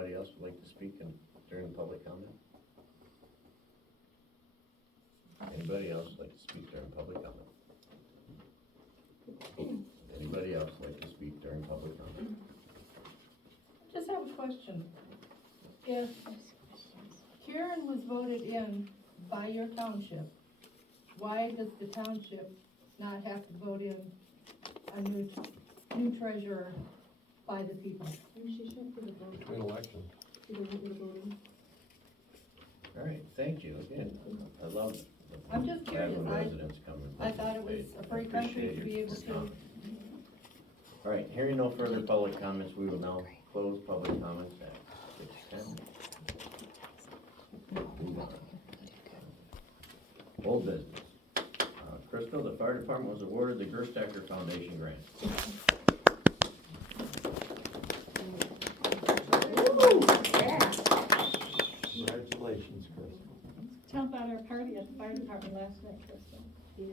Anybody else would like to speak during public comment? Anybody else like to speak during public comment? Anybody else like to speak during public comment? Just have a question. If Karen was voted in by your township, why does the township not have to vote in a new treasurer by the people? She should for the vote. Between elections. She doesn't want to vote in. All right, thank you again. I love it. I'm just curious. Having residents come and I thought it was a free country to be able to. All right, hearing no further public comments, we will now close public comments at 6:10. Move on. Old business. Crystal, the fire department was awarded the Gerstacker Foundation grant. Congratulations, Chris. Tell about our party at the fire department last night, Crystal. Yeah.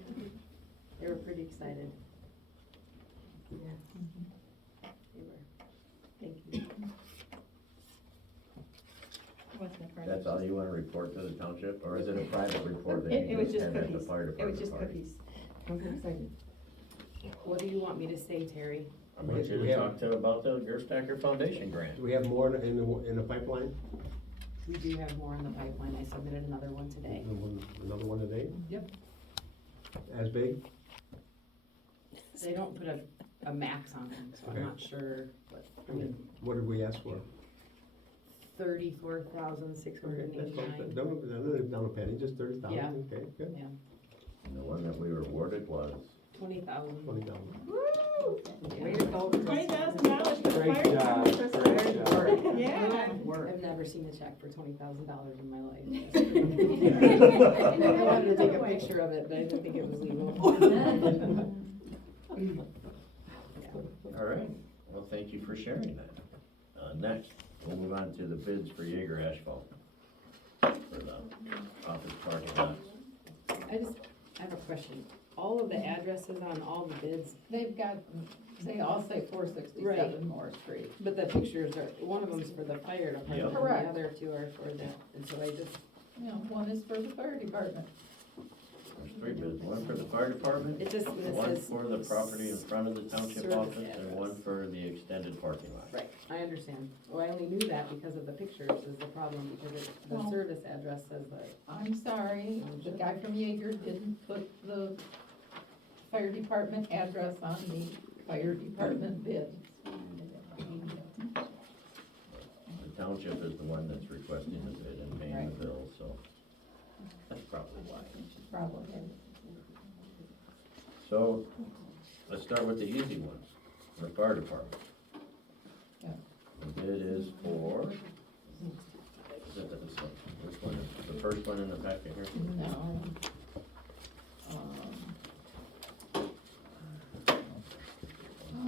They were pretty excited. Yeah. They were. Thank you. Wasn't a party. That's all you wanna report to the township, or is it a private report that It you was just just had at the cookies. fire It department was just party? cookies. I was excited. What do you want me to say, Terry? I want you to talk about the Gerstacker Foundation grant. Do we have more in the pipeline? We do have more in the pipeline. I submitted another one today. Another one today? Yep. As big? They don't put a max on them, so Okay. I'm not sure, but, I mean, What did we ask for? 34,689. Down a penny, just 30,000, Yeah. okay, good. Yeah, And the one that we were awarded was, 20,000. 20,000. Way to go. $20,000 for the Great fire job, department. great job. Yeah. I've never seen a check for $20,000 in my life. I wanted to take a picture of it, but I didn't think it was legal. all right, well, thank you for sharing that. Next, we'll move on to the bids for Jaeger asphalt for the office parking lots. I have a question. All of the addresses on all the bids, They've got, they all say 467 Moore Street. but the pictures are, one of them's for the fire department, and Correct. the other two are for the, and so I just, You know, one is for the fire department. There's three bids, one for the fire department, it just, it one says. for the property in front of the township service office, and address. one for the extended parking lot. Right, I understand. Well, I only knew that because of the pictures is the problem, because the Well- service address says that. I'm sorry, the guy from Jaeger didn't put the fire department address on the fire department bid. The township is the one that's requesting the bid and paying the bill, so that's probably why. Probably. So, let's start with the easy ones, the fire department. Yeah. The bid is for, is it this one? Which one is, the first one in the packet here? No.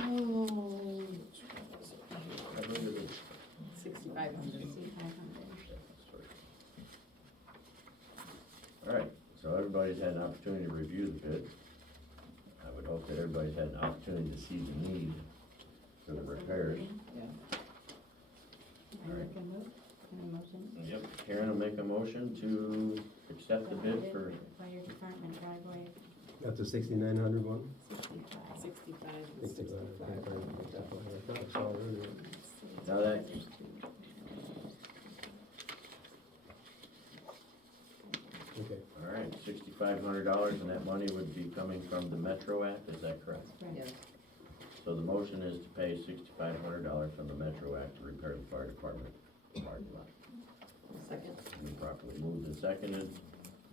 Oh, I believe it is. 6,500. All right, so everybody's had an opportunity to review the bid. I would hope that everybody's had an opportunity to see the need for the repairs. All right. Yep, Karen will make a motion to accept the bid for, Fire department driveway. That's the 6,900 one? 65. 65. I thought I saw it earlier. now that, Okay. all right, $6,500, and that money would be coming from the Metro Act, is that correct? Yes. So the motion is to pay $6,500 from the Metro Act to repair the fire department parking lot. Second. Been properly moved and seconded.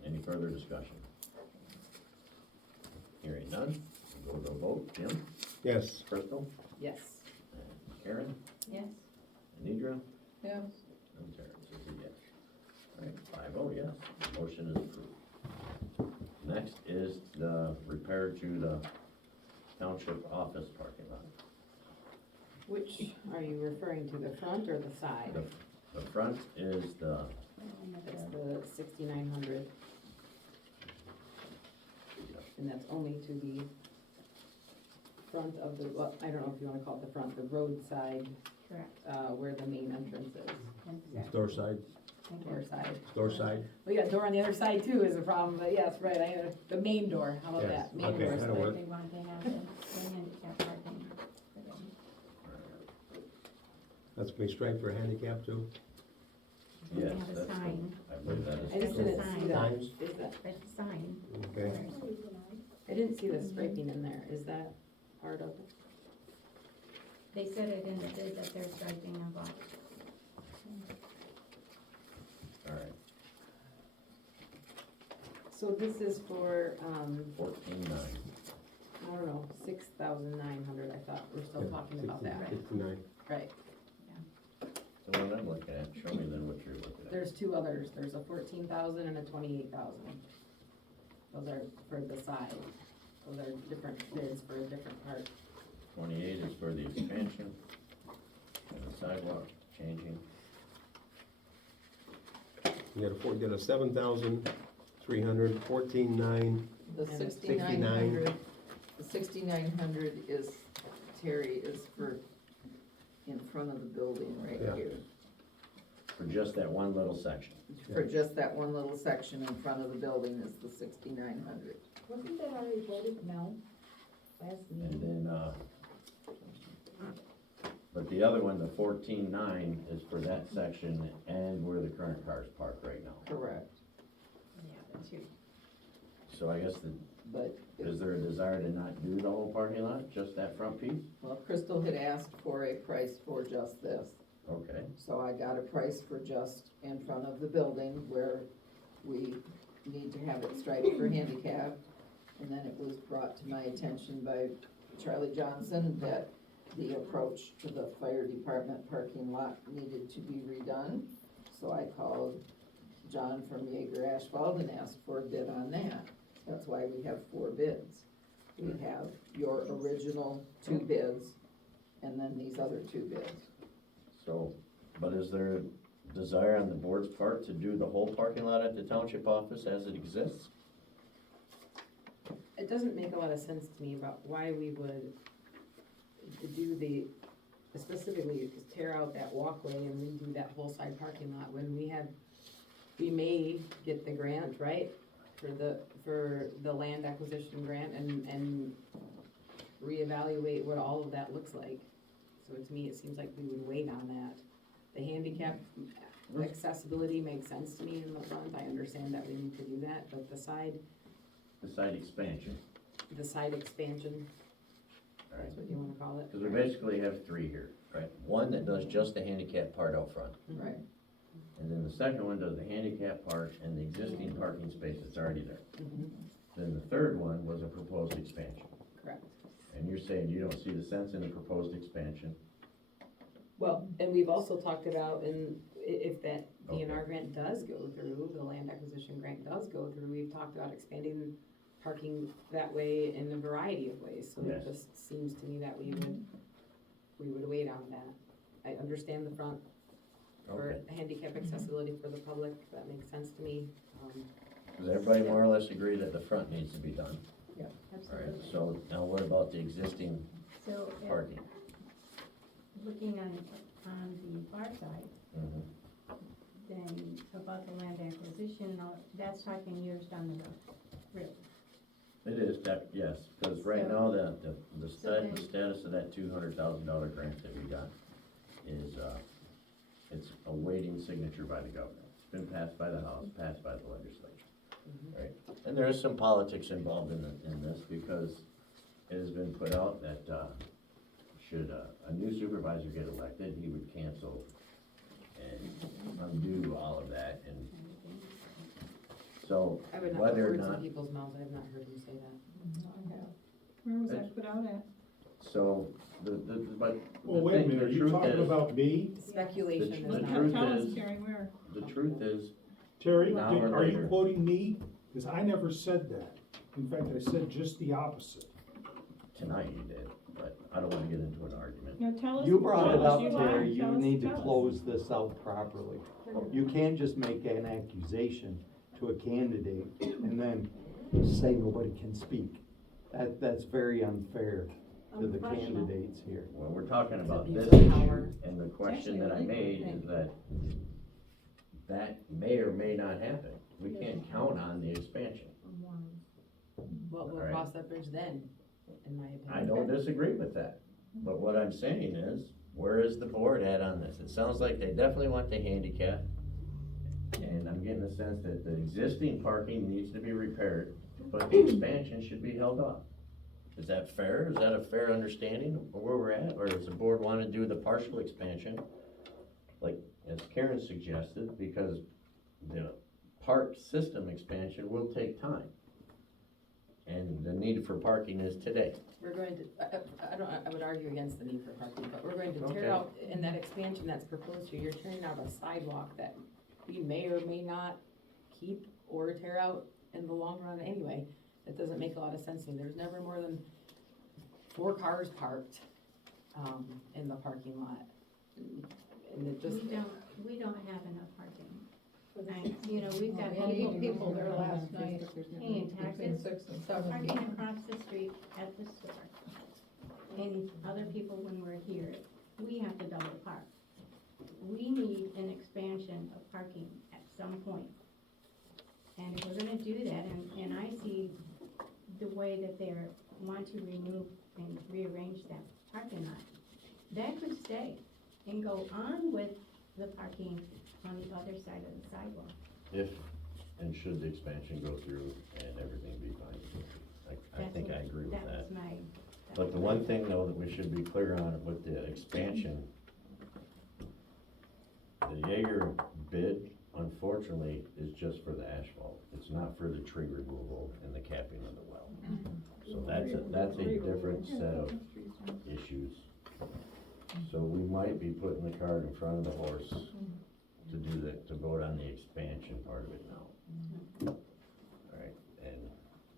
Any further discussion? Hearing none, we'll go to a vote. Jim? Yes. Crystal? Yes. And Karen? Yes. Anidra? yes. And Terrence is a yes. All right, 5-0, yes. Motion is approved. Next is the repair to the township office parking lot. Which are you referring to, the front or the side? The front is the, That's the 6,900. And that's only to the front of the, well, I don't know if you wanna call it the front, the roadside, Correct. where the main entrance is, Exactly. Store side, door side. store side. We got door on the other side too is a problem, but yes, right, the main door, how about Yes, that? Main okay, door. that'll work. They want to have the handicap parking for them. That's gonna be striped for handicap too? They Yes, have a that's, sign. I believe that I is. just didn't see that, Signs? is that, That's a sign. Okay. I didn't see the striping in there, is that part of it? They said it in the bid that they're striping a block. All right, So this is for, 14.9. I don't know, 6,900, I thought, we're still talking about that, 69. right? The one I'm looking at, show me then what you're looking at. There's two others, there's a 14,000 and a 28,000. Those are for the side, those are different bids for a different part. 28 is for the expansion and the sidewalk changing. You got a 7,300, 14,900, The And 6,900, the 6,900 is, Terry, is for in front of the building right Yeah. here. For just that one little section. For just that one little section in front of the building is the 6,900. Wasn't that already voted no? Last And meeting? then, but the other one, the 14.9, is for that section and where the current cars park right now. Correct. Yeah, that's huge. So I guess But, is there a desire to not do the whole parking lot, just that front piece? well, Crystal had asked for a price for just this. Okay, So I got a price for just in front of the building where we need to have it striped for handicap. And then it was brought to my attention by Charlie Johnson that the approach to the fire department parking lot needed to be redone. So I called John from Jaeger Asphalt and asked for a bid on that. That's why we have 4 bids. We have your original 2 bids and then these other 2 bids. so, but is there a desire on the board's part to do the whole parking lot at the township office as it exists? It doesn't make a lot of sense to me about why we would do the, specifically tear out that walkway and redo that whole side parking lot when we may get the grant, right? For the land acquisition grant and reevaluate what all of that looks like. So to me, it seems like we would wait on that. The handicap accessibility makes sense to me in the front, I understand that we need to do that, but the side expansion, expansion, all right? that's what you wanna call it. Because we basically have 3 here, right? One that does just the handicap part out front. Right. And then the second one does the handicap part and the existing parking space that's already there. Mhm. Then the third one was a proposed expansion. Correct. And you're saying you don't see the sense in the proposed expansion? Well, and we've also talked about, if that DNR Okay. grant does go through, the land acquisition grant does go through, we've talked about expanding parking that way in a variety of ways, so it Yes. just seems to me that we would wait on that. I understand the front for Okay. handicap accessibility for the public, that makes sense to me. Does everybody more or less agree that the front needs to be done? All right, Absolutely. so now what about the existing So, parking? looking on the far side, Mhm. then about the land acquisition, that's talking years down the road, really. It is, that, yes, because right So- now, the So then- status of that $200,000 grant that we got is, it's awaiting signature by the governor. It's been passed by the House, passed by the legislature. Right, and there is some politics involved in this, because it has been put out that, should a new supervisor get elected, he would cancel and undo all of that, and so, I would not put whether or words in not, people's mouths, I have not heard him say that. Where was that put out at? so, but Well, the wait a thing, minute, the are you truth talking is, about me? Speculation The is truth not. is- Terry, where? the truth is, Terry, Now or are you later. quoting me? Because I never said that. In fact, I said just the opposite. tonight you did, but I don't wanna get into an argument. Now tell us. You brought it up, you Terry, lied. you Tell us- need to tell us. close this out properly. You can't just make an accusation to a candidate and then say nobody can speak. That's very unfair. to the candidates here. Well, we're talking about this Abuse of issue, power. and the question Actually, that I illegal, made I think. is that may or may not happen. We can't count on the expansion. What will Alright. cross that bridge then, in my opinion? I don't disagree with that, but what I'm saying is, where is the board at on this? It sounds like they definitely want the handicap, and I'm getting the sense that the existing parking needs to be repaired, but the expansion should be held off. Is that fair? Is that a fair understanding of where we're at, or does the board wanna do the partial expansion? Like, as Karen suggested, because the park system expansion will take time. And the need for parking is today. We're going to, I would argue against the need for parking, but we're going to Okay. tear out, in that expansion that's proposed here, you're tearing out a sidewalk that we may or may not keep or tear out in the long run anyway. It doesn't make a lot of sense to me. There's never more than 4 cars parked, in the parking lot. And it just, We don't have enough parking. You know, we've got We had 8 people there last night. paying Between taxes, 6 and 7 parking people. across the street at the store. And other people, when we're here, we have to double park. We need an expansion of parking at some point. And if we're gonna do that, and I see the way that they're, want to remove and rearrange that parking lot, that could stay and go on with the parking on the other side of the sidewalk. If and should the expansion go through and everything be fine. I think I agree with that. That was my. But the one thing though that we should be clear on with the expansion, the Jaeger bid, unfortunately, is just for the asphalt. It's not for the tree removal and the capping of the well. So that's a different set of issues. So we might be putting the cart in front of the horse to do that, to vote on the expansion part of it now. Alright, and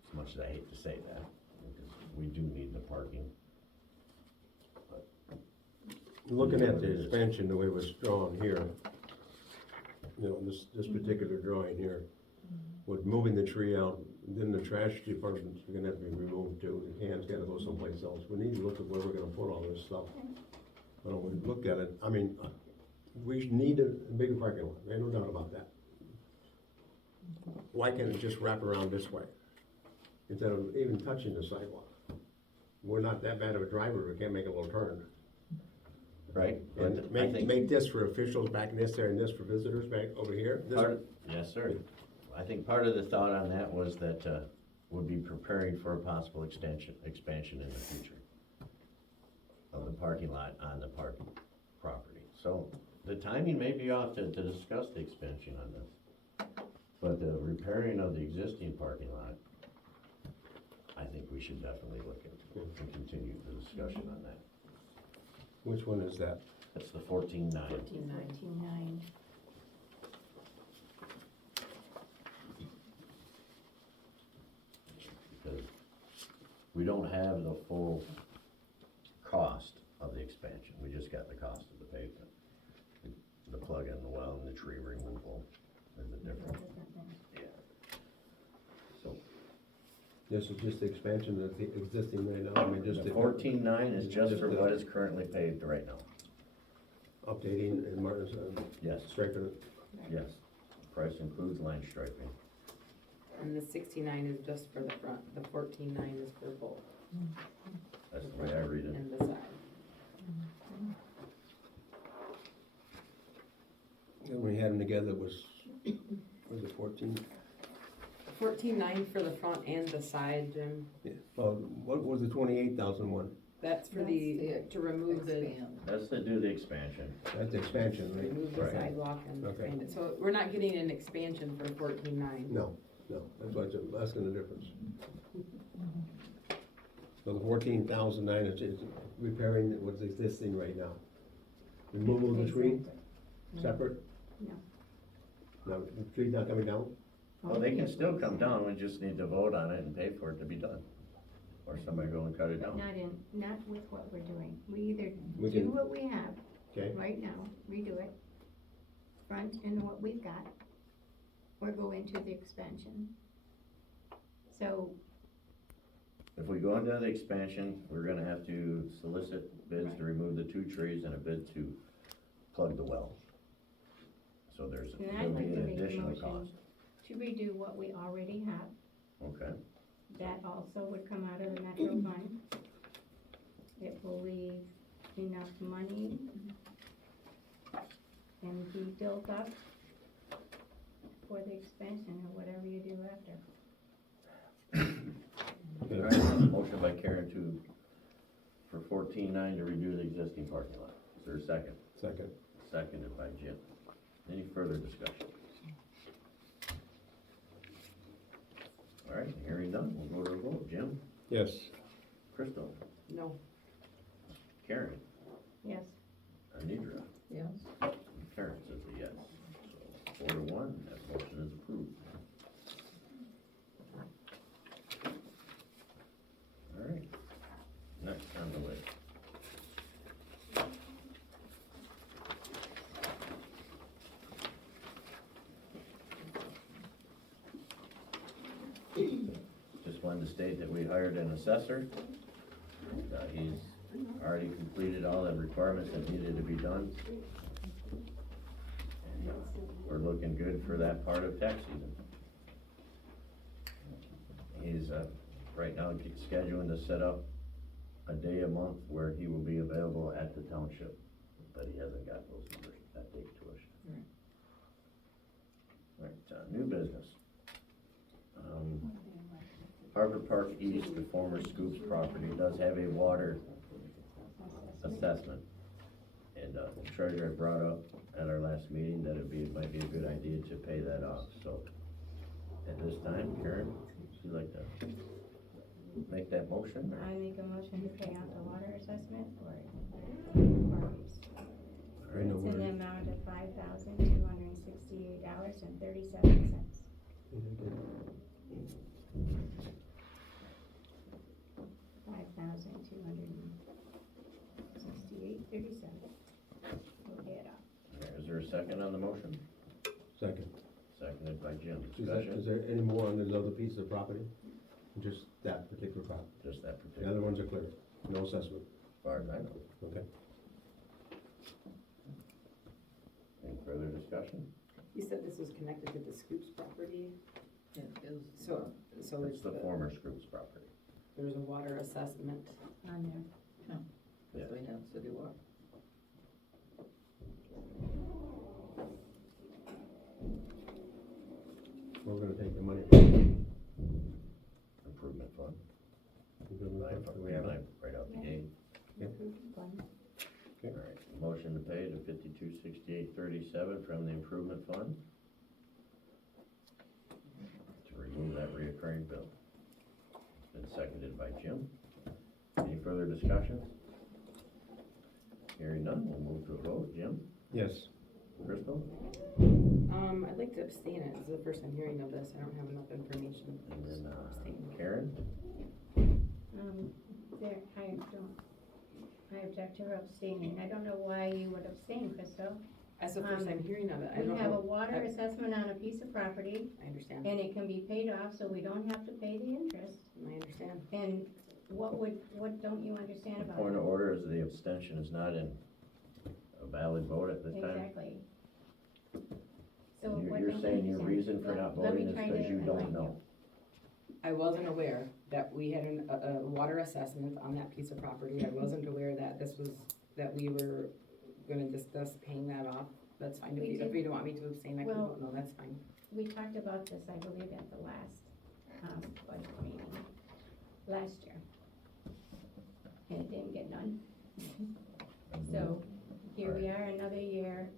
as much as I hate to say that, because we do need the parking. Looking at the expansion, the way it was drawn here, you know, this particular drawing here, with moving the tree out, then the trash department's gonna have to be removed too, the can's gotta go someplace else. We need to look at where we're gonna put all this stuff. When we look at it, I mean, we need a bigger parking lot, there's no doubt about that. Why can't it just wrap around this way, instead of even touching the sidewalk? We're not that bad of a driver, we can't make a little turn. Right? And But I think make this for officials back in this there, and this for visitors back over here. This- yes, sir. I think part of the thought on that was that, we'll be preparing for a possible expansion in the future of the parking lot on the park property. So the timing may be off to discuss the expansion on this. But the repairing of the existing parking lot, I think we should definitely look into and continue the discussion on that. Which one is that? That's the 14-9. 14.9. Because we don't have the full cost of the expansion, we just got the cost of the pavement. The plug in the well and the tree removal is a different, yeah. So, This is just the expansion of the existing right now, I mean, just the the 14-9 is just for what is currently paved right now. updating and Martin's, Yes, striping it. yes. Price includes line striping. and the 69 is just for the front, the 14.9 is for both, That's the way I read it. and the side. And we had them together, was it 14? 14.9 for the front and the side, Jim. Yeah. Well, what was the 28,000 one? That's for the, to remove the, Expand. That's to do the expansion. That's the expansion, right? remove the Right. sidewalk and Okay. expand it. So we're not getting an expansion for 14.9. No, that's why I'm asking the difference. So the 14,009 is repairing what's existing right now. Removal of the tree, separate? No. No, the tree's not coming down? Well, they can still come down, we just need to vote on it and pay for it to be done. Or somebody go and cut it But down. not with what we're doing. We either We do can- what we have Okay, right now, redo it, front and what we've got, or go into the expansion. So, if we go into the expansion, we're gonna have to solicit bids to remove the 2 trees and a bid to plug the well. So there's, And there'll I'd be like to an make a additional motion cost, to redo what we already have. okay? That also would come out of the Metro Fund. It will leave enough money and be built up for the expansion or whatever you do after. All right, motion by Karen for 14.9 to redo the existing parking lot. Is there a second? Second. Seconded by Jim. Any further discussion? All right, hearing none, we'll go to a vote. Jim? Yes. Crystal? No. Karen? Yes, Anidra? Yes. Karen says a yes. So 4-1, that motion is approved. All right, next on the list. Just wanted to state that we hired an assessor. He's already completed all the requirements that needed to be done. And we're looking good for that part of tax season. He's, right now scheduling to set up a day a month where he will be available at the township, but he hasn't got those numbers, that date to us. Right, new business. Harbor Park East, the former Scoops property, does have a water assessment. And, the treasurer brought up at our last meeting that might be a good idea to pay that off, so. At this time, Karen, would you like to make that motion? or- I make a motion to pay out the water assessment for East. All right, It's in the amount of $5,268.37. $5,268.37. We'll pay it off. all right, is there a second on the motion? Second. Seconded by Jim. Is there Discussion? any more on this other piece of property? Just that particular property? Just that The particular, other ones are clear, no assessment, as far as I know. okay? Any further discussion? You said this was connected to the Scoops property, It is. so It's it's the former Scoops property. there's a water assessment. On there. Because we have city water. We're gonna take the money from. Improvement fund. Do we have it? Right out the gate. Approved fund. All right, motion to pay to 5268.37 from the improvement fund to remove that reoccurring bill. Been seconded by Jim. Any further discussion? Hearing none, we'll move to a vote. Jim? Yes. Crystal? I'd like to abstain it, this is the first I'm hearing of this, I don't have enough information. And then, So abstain. Karen? I object to her abstaining. I don't know why you would abstain, Crystal. That's the first I'm hearing of it, I We don't have a know, water I- assessment on a piece of property, I understand, and it can be paid off, so we don't have to pay the interest. I understand. And what don't you understand about Point it? of order is the abstention is not in a valid vote at this time. Exactly. So You're- what You're don't you saying your understand? reason for not Let me voting is try to because you don't enlighten know. I wasn't aware that we had a water assessment on that piece of property, I wasn't aware that that we were gonna discuss paying that off. That's fine, We if did. you don't want me to abstain, I can Well- vote no, that's fine. We talked about this, I believe, at the last, budget meeting, last year. And it didn't get done. So, here we are another year,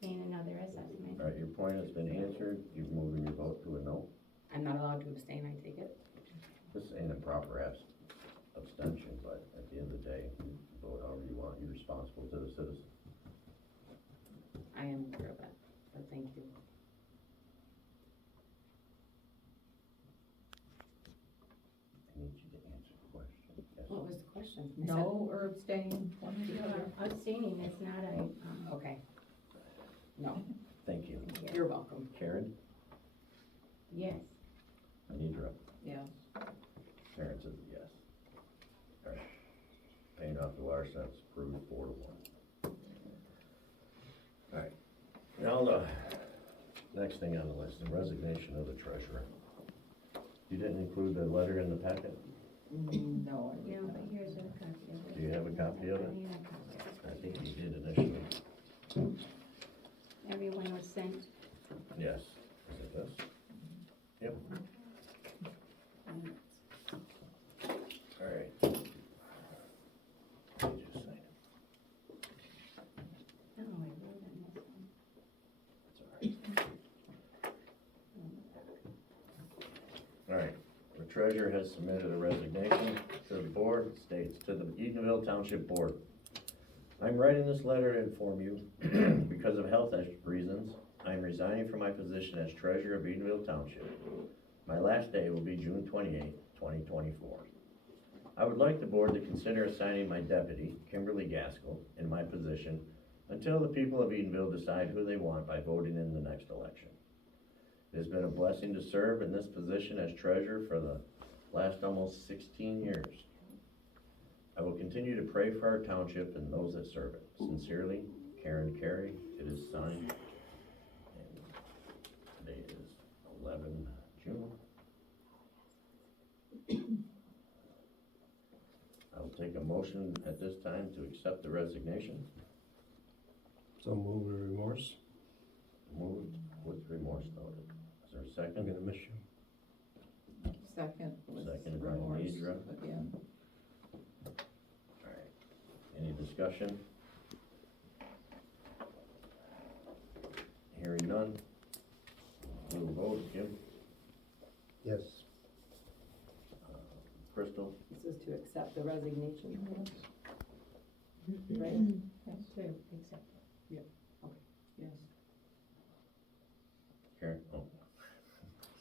paying another assessment. All right, your point has been answered. You're moving your vote to a no. I'm not allowed to abstain, I take it. This ain't a proper abstention, but at the end of the day, you vote however you want. You're responsible to the citizens. I am aware of that, but thank you. I need you to answer the question. Yes. What was the question? I said- No or abstain, one or the other. Abstaining is not a, Okay. No, Thank you. you're welcome. Karen? yes. Anidra? Yeah. Karen says yes. Now, the next thing on the list, the resignation of the treasurer. You didn't include the letter in the packet? No, I Yeah, did but not. here's a copy of it. Do you have a copy of it? Yeah, a copy of it. I think you did initially. Everyone was sent, Yes. Is it this? Yep. All right. Let me just sign it. oh, I wrote on this one. It's all right. All right, the treasurer has submitted a resignation to the board, states to the Edenville Township Board. I'm writing this letter to inform you, because of health reasons, I'm resigning from my position as treasurer of Edenville Township. My last day will be June 28, 2024. I would like the board to consider assigning my deputy, Kimberly Gaskell, in my position until the people of Edenville decide who they want by voting in the next election. It has been a blessing to serve in this position as treasurer for the last almost 16 years. I will continue to pray for our township and those that serve it. Sincerely, Karen Carey. It is signed. And today is 11 June. I will take a motion at this time to accept the resignation. So move with remorse. Moved with remorse noted. Is there a I'm second? gonna miss you. Second with Second by remorse Deidre. again. All right. Any discussion? Hearing none. We will vote. Jim? Yes. Crystal? This is to accept the resignation. Right? to accept it. Yes. Karen? Oh,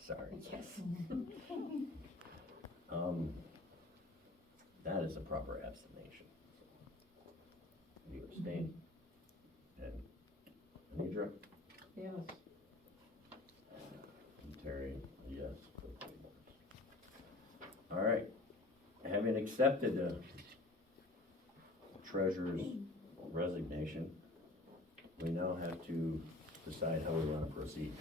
sorry. Yes. That is a proper abstination. You abstain. And Anidra? Yes. And Terry, yes. All right. Having accepted the treasurer's resignation, we now have to decide how we want to proceed.